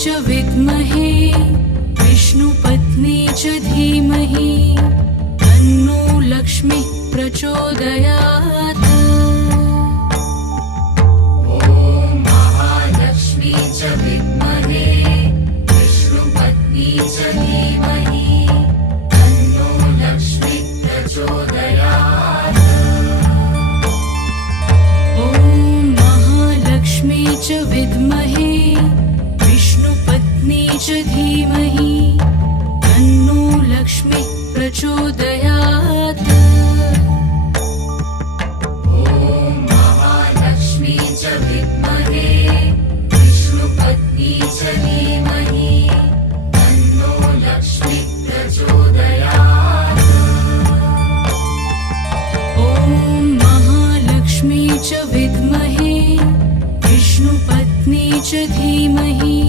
च विद्महे विष्णुपत्नी च धीमहि तन्नो लक्ष्मी प्रचोदयात्। महालक्ष्मी च विद्महे विष्णुपत्नी च धीमहि तन्नो लक्ष्मी प्रचोदयात्। ॐ महालक्ष्मी च विद्महे विष्णुपत्नी च धीमहि तन्नो लक्ष्मी प्रचोदयात्। महालक्ष्मी च विद्महे विष्णुपत्नी च धीमहि तन्नो लक्ष्मी प्रचोदयात्। ॐ महालक्ष्मी च विद्महे विष्णुपत्नी च धीमहि